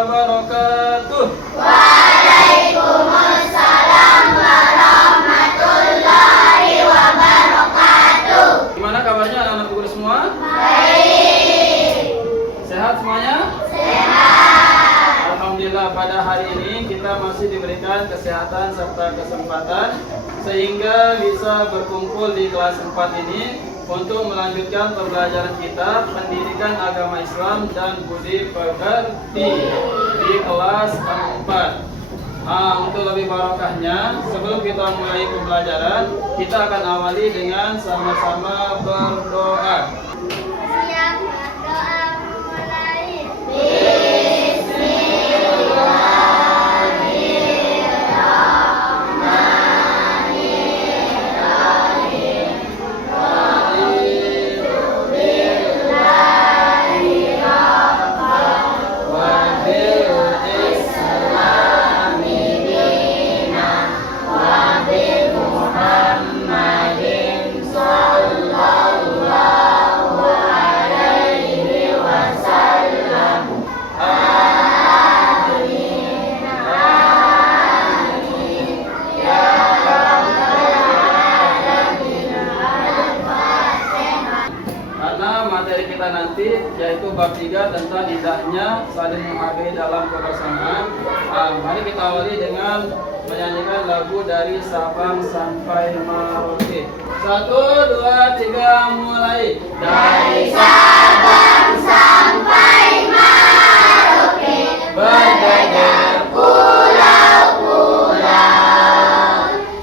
wabarakatuh. Waalaikumsalam warahmatullahi wabarakatuh. Gimana kabarnya anak-anak guru semua? Baik. Sehat semuanya? Sehat. Alhamdulillah, pada hari ini kita masih diberikan kesehatan serta kesempatan sehingga bisa berkumpul di kelas 4 ini untuk melanjutkan pembelajaran kita pendidikan agama Islam dan budi pekerti di kelas 4. Untuk lebih barokahnya, sebelum kita mulai pembelajaran, kita akan awali dengan sama-sama berdoa. Siap berdoa mulai. Nanti yaitu bab 3 tentang indahnya saling menghargai dalam kebersamaan. Mari kita awali dengan menyanyikan lagu dari Sabang sampai Merauke. 1, 2, 3 mulai. Dari Sabang sampai Merauke, bergeger pulau-pulau,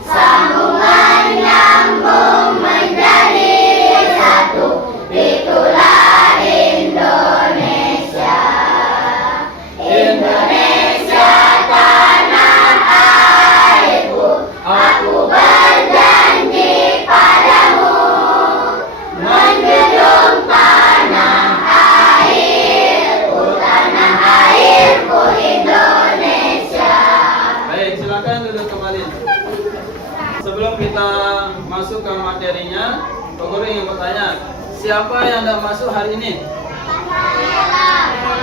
sambungan nyambung menjadi satu, itulah Indonesia. Indonesia tanah airku, aku berjanji padamu, menjunjung tanah airku, tanah airku Indonesia. Baik, silakan duduk kembali. Sebelum kita masuk ke materinya, Pak Guru ingin bertanya, siapa yang tidak masuk hari ini?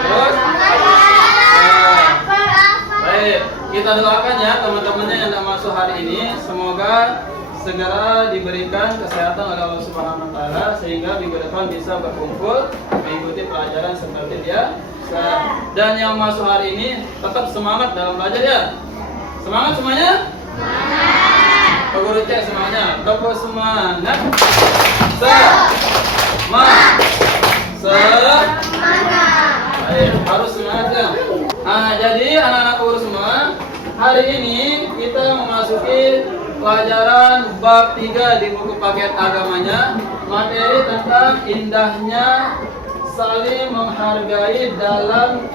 Terus? Baik, kita doakan ya teman-temannya yang tidak masuk hari ini, semoga segera diberikan kesehatan oleh Allah Subhanahu wa taala sehingga minggu depan bisa berkumpul mengikuti pelajaran seperti biasa. Dan yang masuk hari ini tetap semangat dalam belajar ya. Semangat semuanya? Pak Guru cek semuanya. Toko semangat. Baik, harus semangat ya. Jadi anak-anak guru semua, hari ini kita memasuki pelajaran bab 3 di buku paket agamanya, materi tentang indahnya saling menghargai dalam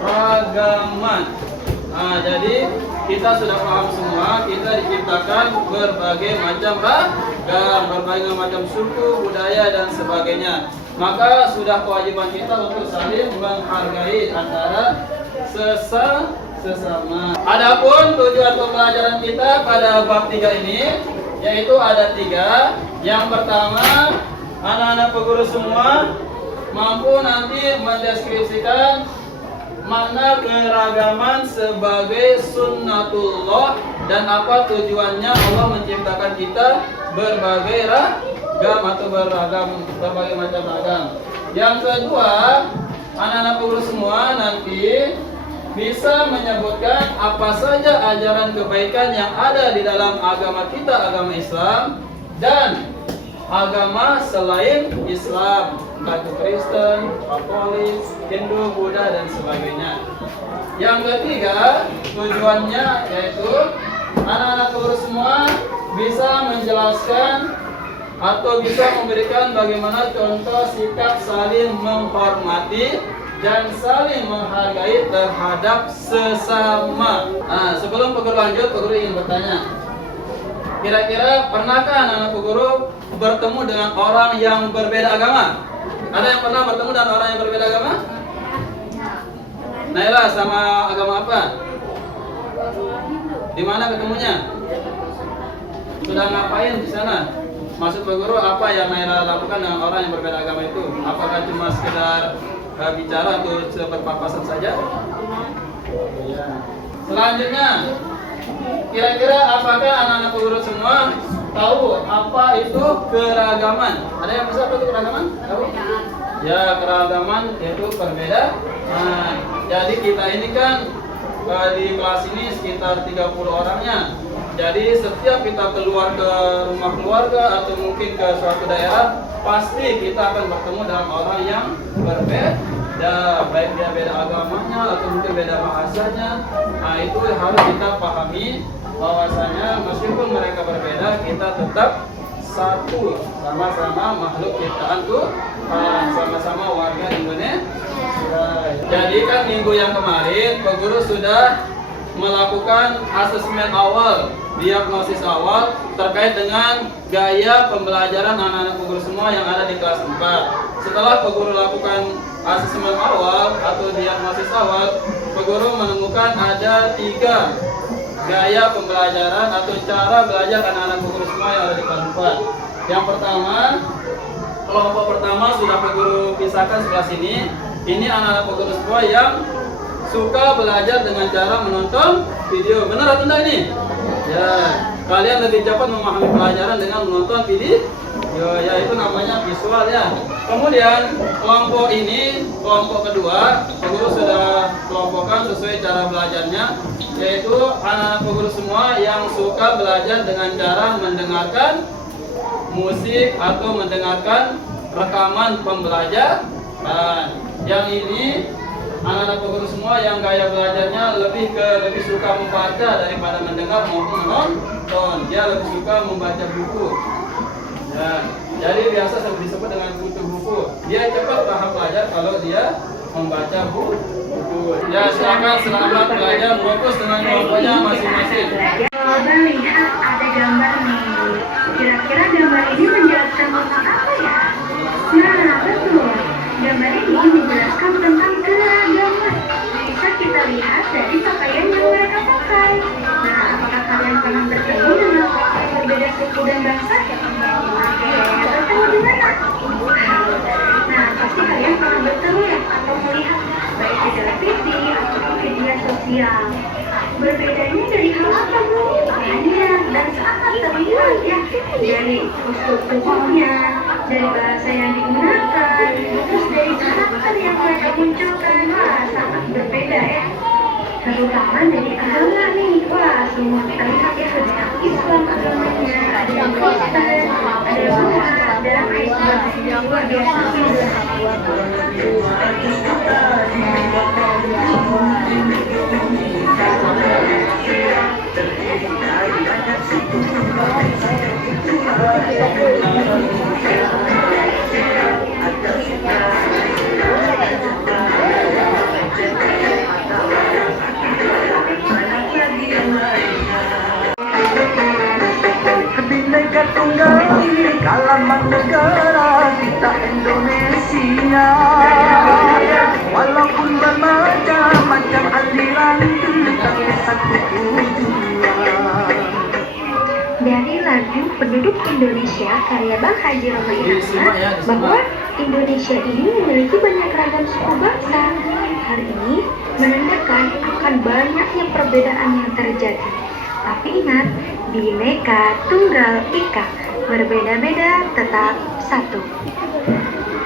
keragaman. Jadi kita sudah paham semua, kita diciptakan berbagai macam ragam, berbagai macam suku, budaya dan sebagainya. Maka sudah kewajiban kita untuk saling menghargai antara sesama. Adapun tujuan pembelajaran kita pada bab 3 ini yaitu ada 3. Yang pertama, anak-anak peguru semua mampu nanti mendeskripsikan makna keragaman sebagai sunnatullah dan apa tujuannya Allah menciptakan kita berbagai ragam atau berbagai macam ragam. Yang kedua, anak-anak peguru semua nanti bisa menyebutkan apa saja ajaran kebaikan yang ada di dalam agama kita, agama Islam, dan agama selain Islam, baik Kristen, Katolik, Hindu, Buddha, dan sebagainya. Yang ketiga, tujuannya yaitu anak-anak guru semua bisa menjelaskan atau bisa memberikan bagaimana contoh sikap saling menghormati dan saling menghargai terhadap sesama. Sebelum Pak Guru lanjut, Pak Guru ingin bertanya, kira-kira pernahkah anak-anak Pak Guru bertemu dengan orang yang berbeda agama? Ada yang pernah bertemu dengan orang yang berbeda agama? Naila, sama agama apa? Di mana ketemunya? Sudah ngapain di sana? Maksud Pak Guru, apa yang Naila lakukan dengan orang yang berbeda agama itu? Apakah cuma sekedar bicara atau berpapasan saja? Ya. Selanjutnya, kira-kira apakah anak-anak guru semua tahu apa itu keragaman? Ada yang bisa apa itu keragaman? Tahu? Ya, keragaman yaitu perbedaan. Nah, jadi kita ini kan di kelas ini sekitar 30 orangnya. Jadi setiap kita keluar ke rumah keluarga atau mungkin ke suatu daerah, pasti kita akan bertemu dengan orang yang berbeda, baik dia beda agamanya atau mungkin beda bahasanya. Nah, itu harus kita pahami bahwasanya meskipun mereka berbeda, kita tetap satu, sama-sama makhluk ciptaan Tuhan, sama-sama warga Indonesia. Jadi kan minggu yang kemarin Pak Guru sudah melakukan asesmen awal, diagnosis awal terkait dengan gaya pembelajaran anak-anak Pak Guru semua yang ada di kelas 4. Setelah Pak Guru lakukan asesmen awal atau diagnosis awal, Pak Guru menemukan ada 3 gaya pembelajaran atau cara belajar anak-anak Pak Guru semua yang ada di kelas 4. Yang pertama, kelompok pertama sudah Pak Guru pisahkan sebelah sini. Ini anak-anak Pak Guru semua yang suka belajar dengan cara menonton video. Benar atau tidak ini? Ya, kalian lebih cepat memahami pelajaran dengan menonton video. Ya, itu namanya visual ya. Kemudian kelompok ini, kelompok kedua, Pak Guru sudah kelompokkan sesuai cara belajarnya, yaitu anak-anak Pak Guru semua yang suka belajar dengan cara mendengarkan musik atau mendengarkan rekaman pembelajaran. Yang ini anak-anak Pak Guru semua yang gaya belajarnya lebih suka membaca daripada mendengar maupun menonton. Dia lebih suka membaca buku. Ya, jadi biasa disebut dengan buku. Dia cepat paham belajar kalau dia membaca buku. Ya, silakan selamat belajar, fokus dengan kelompoknya masing-masing. Coba lihat ada gambar nih. Kira-kira gambar ini menjelaskan tentang apa ya? Nah, betul. Gambar ini menjelaskan tentang keragaman. Bisa kita lihat dari pakaian yang mereka pakai. Nah, apakah kalian pernah bertemu dengan orang berbeda suku dan bangsa? Bertemu di mana? Nah, pasti kalian pernah bertemu ya atau melihat baik di televisi atau media sosial. Berbedanya dari hal apa, Bu? Banyak dan sangat terlihat ya. Dari postur tubuhnya, dari bahasa yang digunakan, terus dari karakter yang mereka munculkan. Wah, sangat berbeda ya. Terutama dari agama nih. Wah, semua terlihat ya, ada Islam agamanya, ada yang Kristen, ada yang Buddha, dan lain sebagainya. Luar biasa sih. Bhinneka Tunggal Ika alamat negara kita Indonesia. Walaupun bermacam-macam aliran, tapi satu tujuan. Dari lagu Penduduk Indonesia karya Bang Haji Roma Irama bahwa Indonesia ini memiliki banyak ragam suku bangsa. Hal ini menandakan akan banyaknya perbedaan yang terjadi. Tapi ingat, Bhinneka Tunggal Ika, berbeda-beda tetap satu.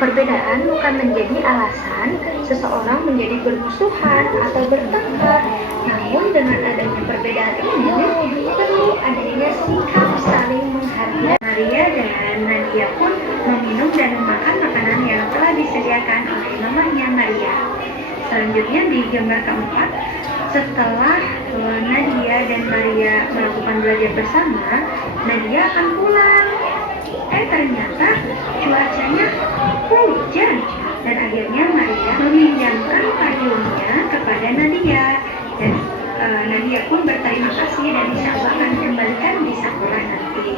Perbedaan bukan menjadi alasan seseorang menjadi bermusuhan atau bertengkar. Namun dengan adanya perbedaan ini, perlu adanya sikap saling menghargai. Maria dan Nadia pun meminum dan memakan makanan yang telah disediakan oleh mamanya Maria. Selanjutnya di gambar keempat, setelah Nadia dan Maria melakukan belajar bersama, Nadia akan pulang. Ternyata cuacanya hujan dan akhirnya Maria meminjamkan payungnya kepada Nadia dan Nadia pun berterima kasih dan insya Allah akan dikembalikan di Sakura nanti.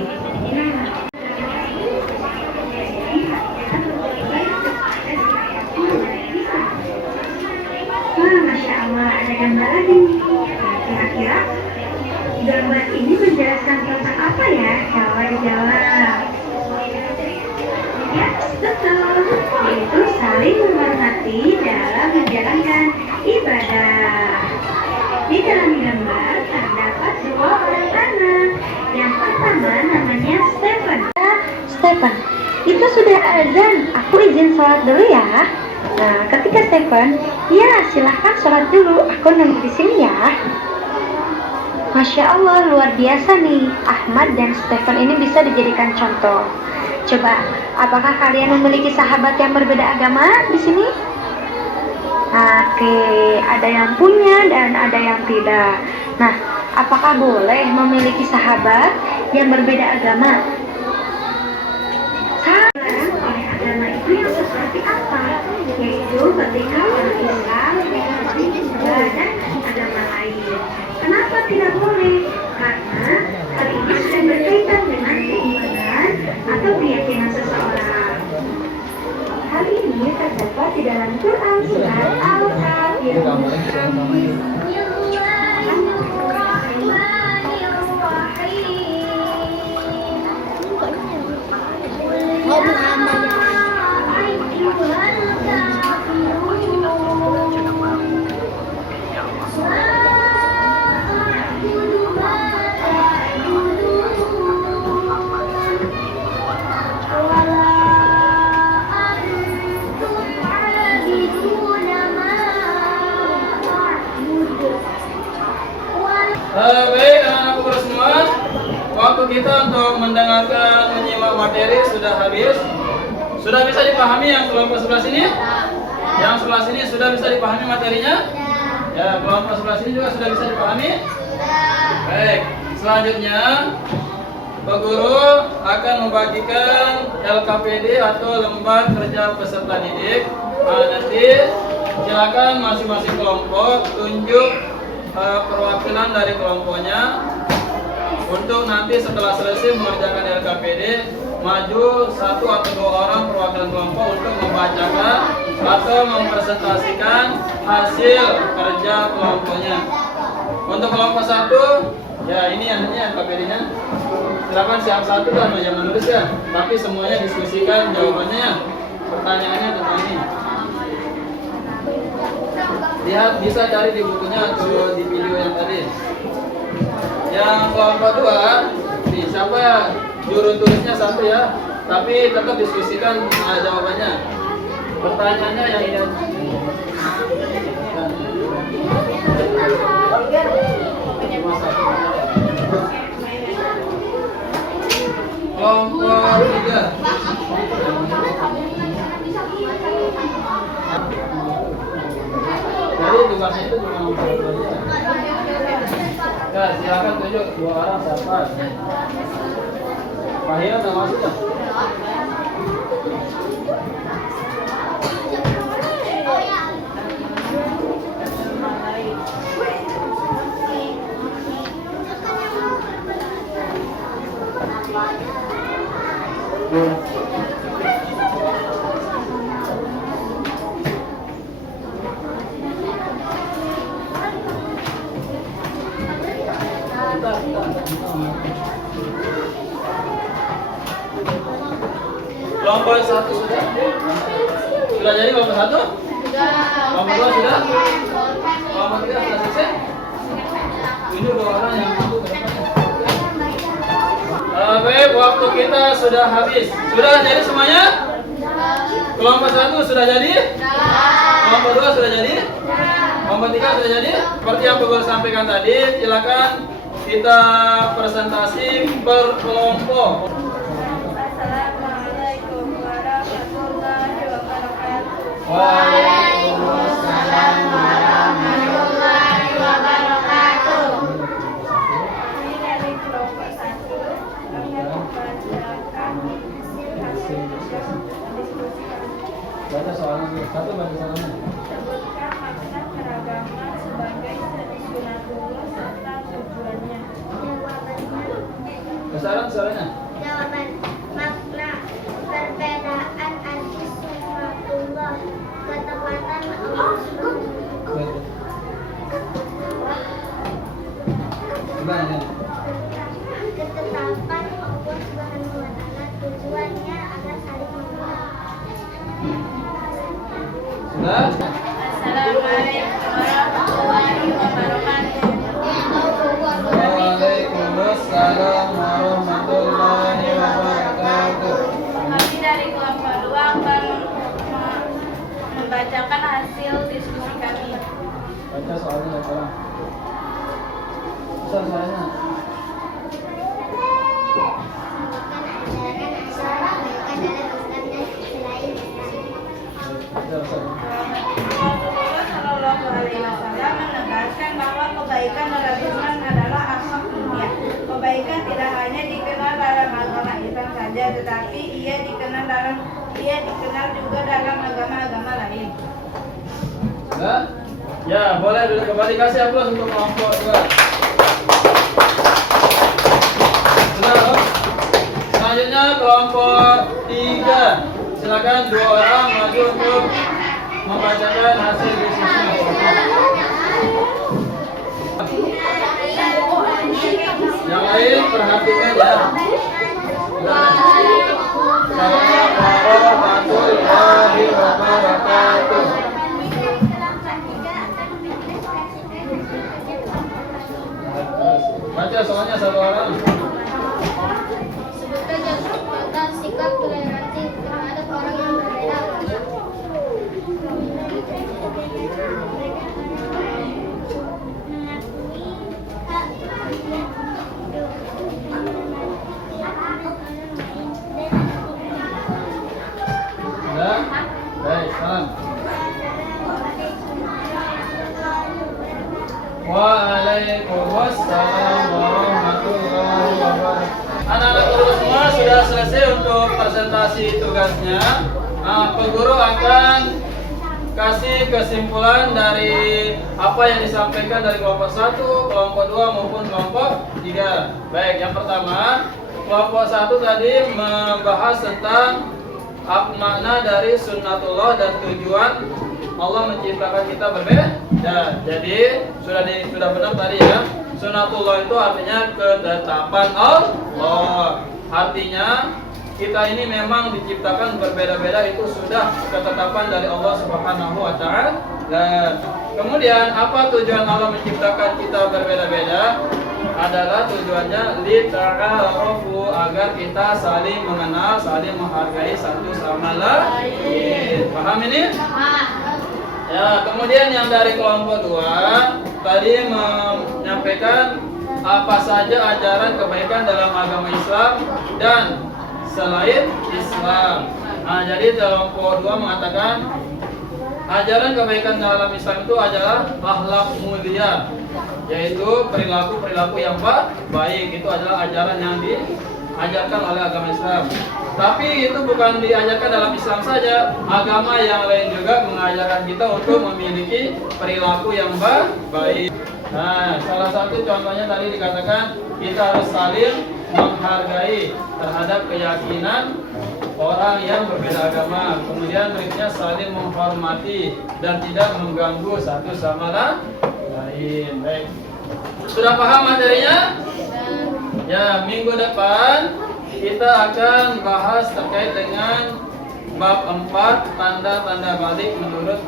Masya Allah, ada gambar lagi nih. Kira-kira gambar ini menjelaskan tentang apa ya? Coba dijawab. Ya, betul. yaitu saling menghormati dalam menjalankan ibadah. Di dalam gambar terdapat dua orang anak. Yang pertama namanya Stephen. Stephen, itu sudah azan. Aku izin sholat dulu ya. Nah, ketika Stephen, ya silahkan sholat dulu. Aku nunggu di sini ya. Masya Allah, luar biasa nih. Ahmad dan Stephen ini bisa dijadikan contoh. Coba, apakah kalian memiliki sahabat yang berbeda agama di sini? Oke, ada yang punya dan ada yang tidak. Nah, apakah boleh memiliki sahabat yang berbeda agama? Sahabat oleh agama itu yang seperti apa? Yaitu ketika orang Islam dan agama lain. Kenapa tidak boleh? Karena hal ini sudah berkaitan dengan keimanan atau keyakinan seseorang. Hal ini terdapat di dalam Quran surat Al-Kafirun. Baik anak-anak guru semua, waktu kita untuk mendengarkan menyimak materi sudah habis. Sudah bisa dipahami yang kelompok sebelah sini? Yang sebelah sini sudah bisa dipahami materinya? Ya, kelompok sebelah sini juga sudah bisa dipahami? Baik, selanjutnya Pak Guru akan membagikan LKPD atau lembar kerja peserta didik. Nah, nanti silakan masing-masing kelompok tunjuk perwakilan dari kelompoknya untuk nanti setelah selesai mengerjakan LKPD maju satu atau dua orang perwakilan kelompok untuk membacakan atau mempresentasikan hasil kerja kelompoknya. Untuk kelompok satu, ya ini LKPD-nya. Silakan siap satu dan jangan menulis ya, tapi semuanya diskusikan jawabannya. Pertanyaannya tentang ini. Lihat, bisa cari di bukunya atau di video yang tadi. Yang kelompok dua, nih siapa ya? Juru tulisnya satu ya, tapi tetap diskusikan jawabannya. Pertanyaannya yang ini. Kelompok tiga. Jadi tugasnya itu cuma memperbaiki. Ya, silakan tunjuk dua orang siapa. Fahia udah masuk ya? Kelompok satu sudah? Sudah jadi kelompok satu? Sudah. Kelompok dua sudah? Kelompok tiga sudah selesai? Ini dua orang yang masuk ke depan. Baik, waktu kita sudah habis. Sudah jadi semuanya? Kelompok satu sudah jadi? Kelompok dua sudah jadi? Kelompok tiga sudah jadi? Seperti yang Guru sampaikan tadi, silakan kita presentasi per kelompok. Assalamualaikum warahmatullahi wabarakatuh. Waalaikumsalam warahmatullahi wabarakatuh. Kami dari kelompok 1 akan membacakan hasil kerja diskusikan. Baca soalnya satu, baca soalnya. Sebutkan makna keragaman sebagai seni sunatullah serta tujuannya. Besaran soalnya. Jawaban makna perbedaan arti sunatullah ketepatan Allah Gimana? ketetapan Allah Subhanahu wa taala tujuannya agar saling mengenal. Sudah? Assalamualaikum warahmatullahi wabarakatuh. Waalaikumsalam warahmatullahi wabarakatuh. Kami dari kelompok 2 akan membacakan hasil diskusi kami. Baca soalnya sekarang. Besar soalnya. Rasulullah Shallallahu Alaihi Wasallam menegaskan bahwa kebaikan dalam Islam adalah akhlak mulia. Kebaikan tidak hanya dikenal dalam agama Islam saja, tetapi ia dikenal juga dalam agama-agama lain. Sudah? Ya, boleh duduk kembali. Kasih aplaus untuk kelompok 2. Sudah, oh? Selanjutnya kelompok 3. Silakan 2 orang maju untuk membacakan hasil diskusi. Yang lain perhatikan ya. Assalamualaikum warahmatullahi wabarakatuh. Baca soalnya 1 orang. Sebutkan tentang sikap toleransi terhadap orang yang berbeda. Sudah? Baik, salam. Waalaikumsalam warahmatullahi wabarakatuh. Anak-anak guru semua sudah selesai untuk presentasi tugasnya. Guru akan kasih kesimpulan dari apa yang disampaikan dari kelompok 1, kelompok 2 maupun kelompok 3. Baik, yang pertama, kelompok 1 tadi membahas tentang makna dari sunnatullah dan tujuan Allah menciptakan kita berbeda. Jadi sudah benar tadi ya. Sunnatullah itu artinya ketetapan Allah. Artinya kita ini memang diciptakan berbeda-beda, itu sudah ketetapan dari Allah Subhanahu wa taala. Kemudian apa tujuan Allah menciptakan kita berbeda-beda? Adalah tujuannya lita'arufu, agar kita saling mengenal, saling menghargai satu sama lain. Paham ini? Ya, kemudian yang dari kelompok 2 tadi menyampaikan apa saja ajaran kebaikan dalam agama Islam dan selain Islam. Jadi kelompok 2 mengatakan ajaran kebaikan dalam Islam itu adalah akhlak mulia, yaitu perilaku-perilaku yang baik. Itu adalah ajaran yang diajarkan oleh agama Islam. Tapi itu bukan diajarkan dalam Islam saja, agama yang lain juga mengajarkan kita untuk memiliki perilaku yang baik. Nah, salah satu contohnya tadi dikatakan kita harus saling menghargai terhadap keyakinan orang yang berbeda agama. Kemudian berikutnya saling menghormati dan tidak mengganggu satu sama lain. Baik. Sudah paham materinya? Ya, minggu depan kita akan bahas terkait dengan bab 4 tanda-tanda balik menurut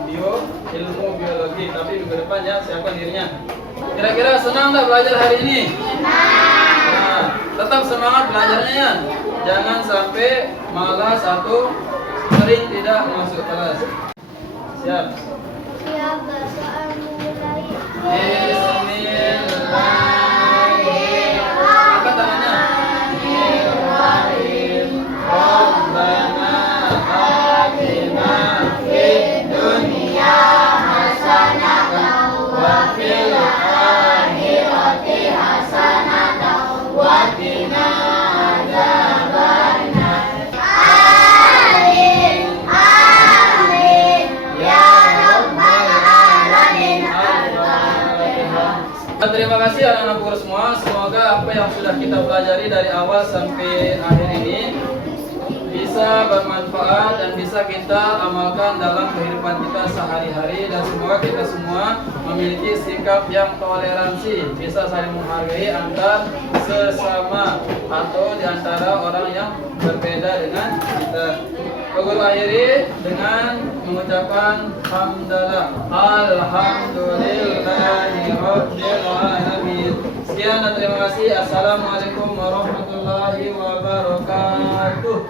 ilmu biologi. Tapi minggu depan ya, siapkan dirinya. Kira-kira senang tak belajar hari ini? Nah, tetap semangat belajarnya ya. Jangan sampai malas atau sering tidak masuk kelas. Siap? Siap, soal mulai. Bismillahirrahmanirrahim. Angkat tangannya. Rabbana atina fid dunya hasanah wa fil akhirati hasanah wa qina adzabannar. Amin. Amin. Ya rabbal alamin. Terima kasih anak-anak guru semua. Semoga apa yang sudah kita pelajari dari awal sampai akhir ini bisa bermanfaat dan bisa kita amalkan dalam kehidupan kita sehari-hari, dan semoga kita semua memiliki sikap yang toleransi, bisa saling menghargai antar sesama atau di antara orang yang berbeda dengan kita. Pak Guru akhiri dengan mengucapkan hamdalah. Alhamdulillahirabbil alamin. Sekian dan terima kasih. Assalamualaikum warahmatullahi wabarakatuh.